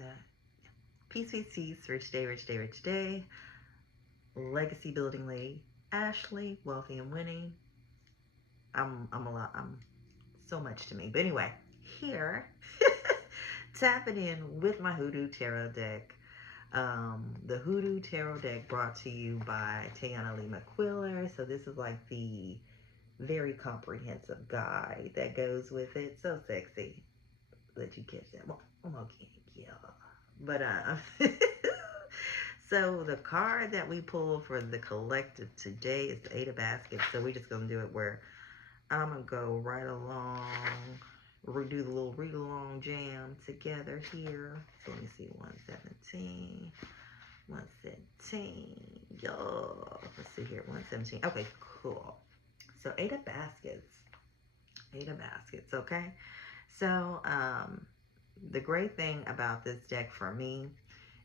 that. Peace, peace, peace. Rich day, rich day, rich day. Legacy building lady Ashley, wealthy and winning. I'm a lot. I'm so much to me. But anyway, here, tapping in with my HooDoo Tarot deck. The HooDoo Tarot deck brought to you by Tayannah McQuillar. So this is like the very comprehensive guide that goes with it. So sexy. Let you catch that. Well, okay, yeah. But so the card that we pulled for the collective today is the Eight of Baskets. So we're just gonna do it where I'm gonna go right along, do the little read along jam together here. So let me see, 117, 117. Yo, let's see here, 117. Okay, cool. So Eight of Baskets. Eight of Baskets, okay? So the great thing about this deck for me,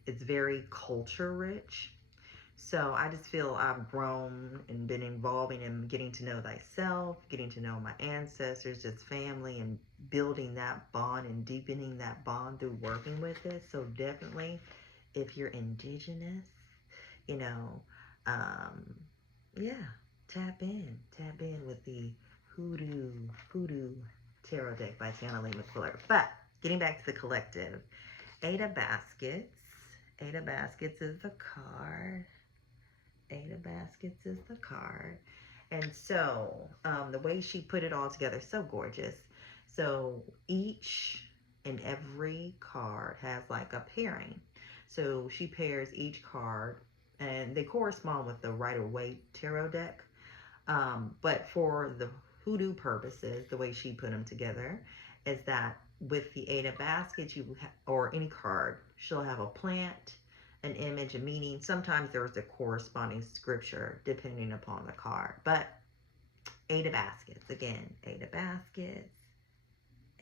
it's very culture rich. So I just feel I've grown and been evolving and getting to know thyself, getting to know my ancestors, just family, and building that bond and deepening that bond through working with it. So definitely, if you're indigenous, you know, yeah, tap in with the HooDoo Tarot deck by Tayannah McQuillar. But getting back to the collective, Eight of Baskets. Eight of Baskets is the card. Eight of Baskets is the card. And so the way she put it all together, so gorgeous. So each and every card has like a pairing. So she pairs each card and they correspond with the Rider-Waite Tarot deck. But for the HooDoo purposes, the way she put them together is that with the Eight of Baskets, or any card, she'll have a plant, an image, a meaning. Sometimes there's a corresponding scripture depending upon the card. But Eight of Baskets, again, Eight of Baskets,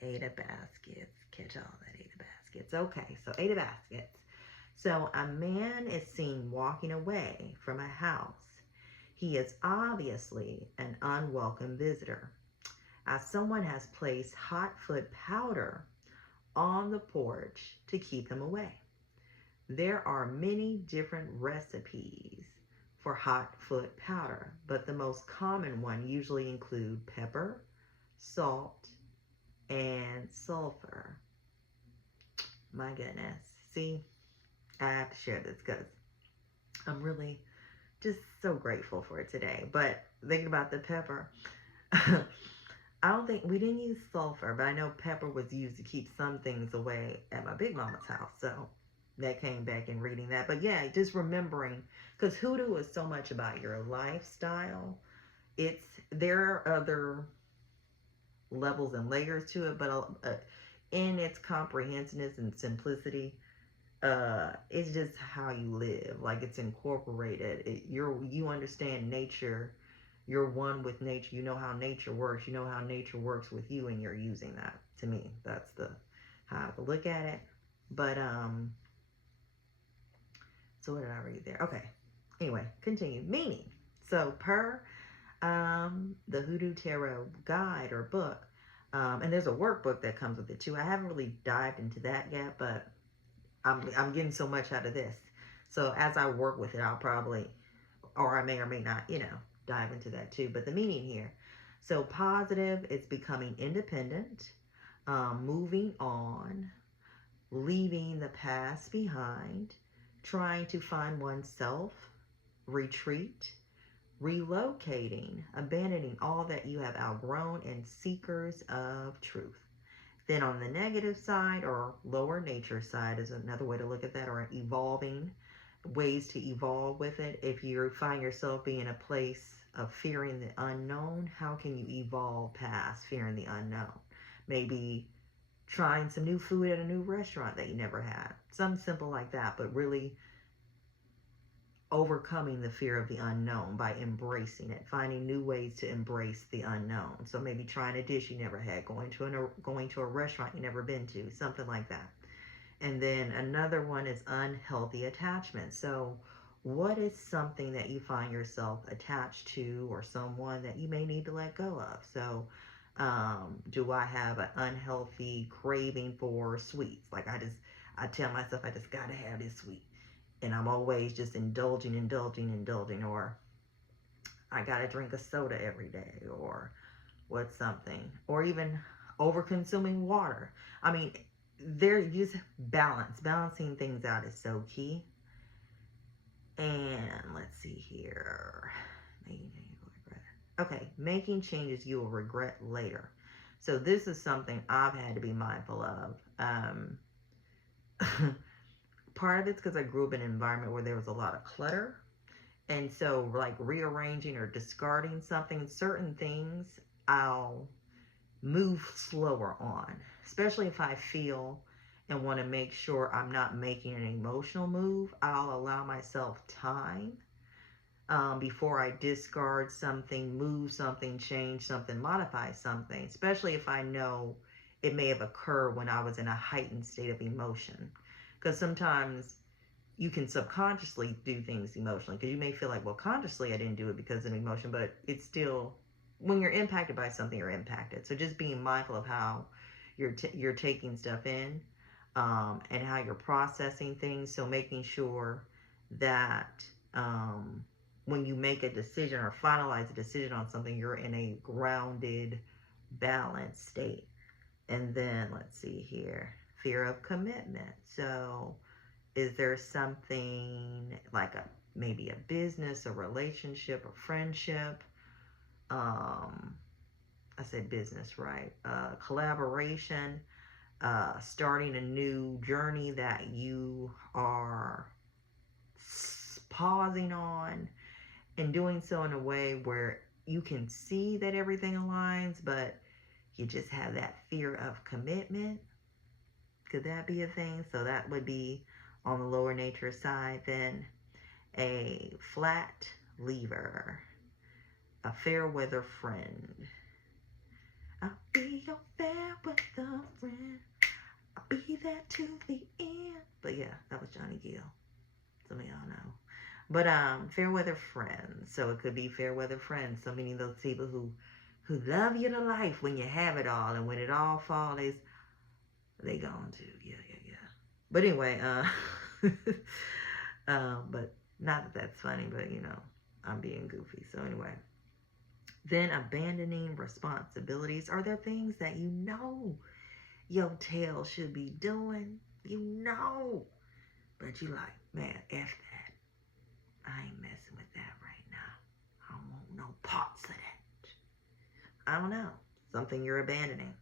Eight of Baskets. Catch all that Eight of Baskets. Okay, so Eight of Baskets. So a man is seen walking away from a house. He is obviously an unwelcome visitor, as someone has placed hot foot powder on the porch to keep him away. There are many different recipes for hot foot powder, but the most common one usually include pepper, salt, and sulfur. My goodness. See, I have to share this because I'm really just so grateful for it today. But thinking about the pepper, I don't think, we didn't use sulfur, but I know pepper was used to keep some things away at my big mama's house. So that came back in reading that. But yeah, just remembering, because HooDoo is so much about your lifestyle. There are other levels and layers to it, but in its comprehensiveness and simplicity, it's just how you live. Like, it's incorporated. You understand nature. You're one with nature. You know how nature works. You know how nature works with you, and you're using that. To me, that's how I have to look at it. But so what did I read there? Okay. Anyway, continue. Meaning. So per the HooDoo Tarot guide or book, and there's a workbook that comes with it too. I haven't really dived into that yet, but I'm getting so much out of this. So as I work with it, I'll probably, or I may or may not, dive into that too. But the meaning here, so positive, it's becoming independent, moving on, leaving the past behind, trying to find oneself, retreat, relocating, abandoning all that you have outgrown, and seekers of truth. Then on the negative side, or lower nature side, is another way to look at that, or evolving, ways to evolve with it. If you find yourself being in a place of fearing the unknown, how can you evolve past fearing the unknown? Maybe trying some new food at a new restaurant that you never had. Something simple like that, but really overcoming the fear of the unknown by embracing it, finding new ways to embrace the unknown. So maybe trying a dish you never had, going to a restaurant you never been to, something like that. And then another one is unhealthy attachment. So what is something that you find yourself attached to, or someone that you may need to let go of? So do I have an unhealthy craving for sweets? Like I tell myself I just gotta have this sweet. And I'm always just indulging. Or I gotta drink a soda every day, or what's something. Or even over consuming water. I mean, there just balancing things out is so key. And let's see here. Okay, making changes you will regret later. So this is something I've had to be mindful of. Part of it's because I grew up in an environment where there was a lot of clutter. And so like rearranging or discarding something, certain things I'll move slower on, especially if I feel and want to make sure I'm not making an emotional move. I'll allow myself time before I discard something, move something, change something, modify something, especially if I know it may have occurred when I was in a heightened state of emotion. Because sometimes you can subconsciously do things emotionally, because you may feel like, well, consciously I didn't do it because of emotion, but it's still, when you're impacted by something, you're impacted. So just being mindful of how you're taking stuff in, and how you're processing things. So making sure that when you make a decision or finalize a decision on something, you're in a grounded, balanced state. And then let's see here, fear of commitment. So is there something like maybe a business, a relationship, a friendship? I said business, right? Collaboration, starting a new journey that you are pausing on, and doing so in a way where you can see that everything aligns, but you just have that fear of commitment. Could that be a thing? So that would be on the lower nature side. Then a flat lever, a fair weather friend. I'll be your fair weather friend. I'll be there to the end. But yeah, that was Johnny Gill. Some of y'all know. But fair weather friends. So it could be fair weather friends. So meaning those people who love you to life when you have it all, and when it all falls, they gone too. Yeah. But anyway, but not that that's funny, but you know, I'm being goofy. So anyway, then abandoning responsibilities. Are there things that you know your tail should be doing? You know, but you like, man, F that. I ain't messing with that right now. I don't want no parts of that. I don't know. Something you're abandoning.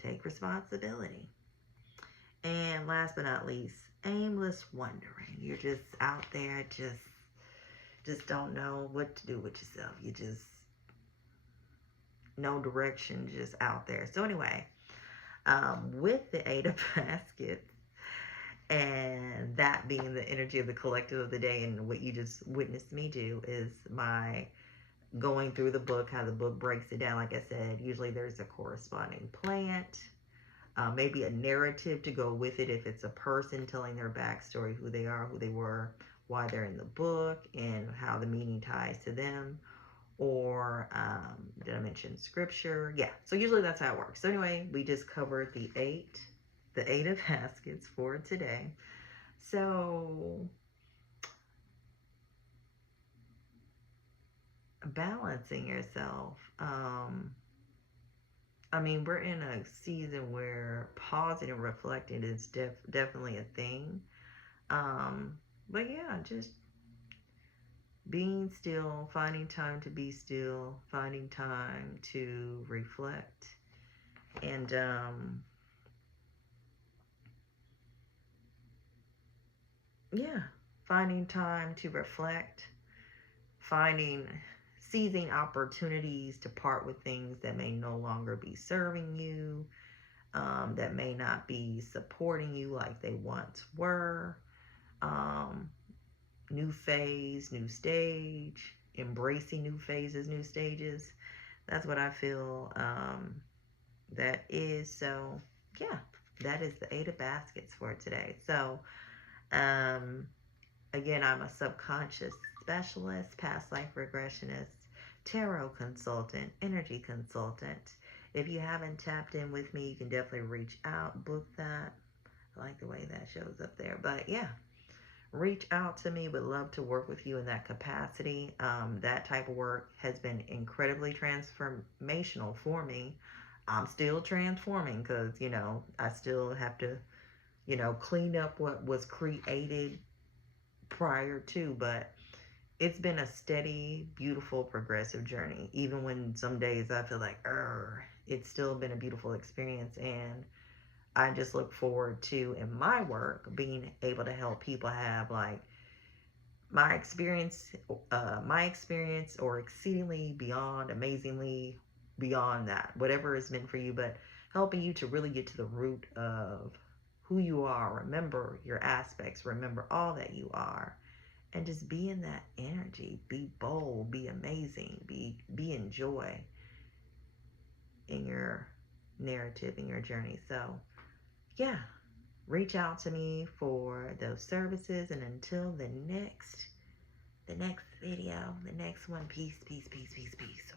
Take responsibility. And last but not least, aimless wandering. You're just out there, just don't know what to do with yourself. You just, no direction, just out there. So anyway, with the 8 of baskets, and that being the energy of the collective of the day, and what you just witnessed me do is my going through the book, how the book breaks it down. Like I said, usually there's a corresponding plant, maybe a narrative to go with it if it's a person telling their backstory, who they are, who they were, why they're in the book, and how the meaning ties to them. Or did I mention scripture? Yeah, so usually that's how it works. So anyway, we just covered the eight of baskets for today. So balancing yourself. I mean, we're in a season where pausing and reflecting is definitely a thing. But yeah, just being still, finding time to be still, finding time to reflect, and yeah, finding time to reflect, seizing opportunities to part with things that may no longer be serving you, that may not be supporting you like they once were. New phase, new stage, embracing new phases, new stages. That's what I feel that is. So yeah, that is the 8 of baskets for today. So again, I'm a subconscious specialist, past life regressionist, tarot consultant, energy consultant. If you haven't tapped in with me, you can definitely reach out, book that. I like the way that shows up there. But yeah, reach out to me. Would love to work with you in that capacity. That type of work has been incredibly transformational for me. I'm still transforming because, you know, I still have to, you know, clean up what was created prior to, but it's been a steady, beautiful, progressive journey. Even when some days I feel like, it's still been a beautiful experience. And I just look forward to, in my work, being able to help people have like my experience, or exceedingly beyond, amazingly beyond that, whatever has been for you, but helping you to really get to the root of who you are. Remember your aspects, remember all that you are, and just be in that energy. Be bold, be amazing, be in joy in your narrative, in your journey. So yeah, reach out to me for those services. And until the next video, the next one, peace, peace, peace, peace, peace.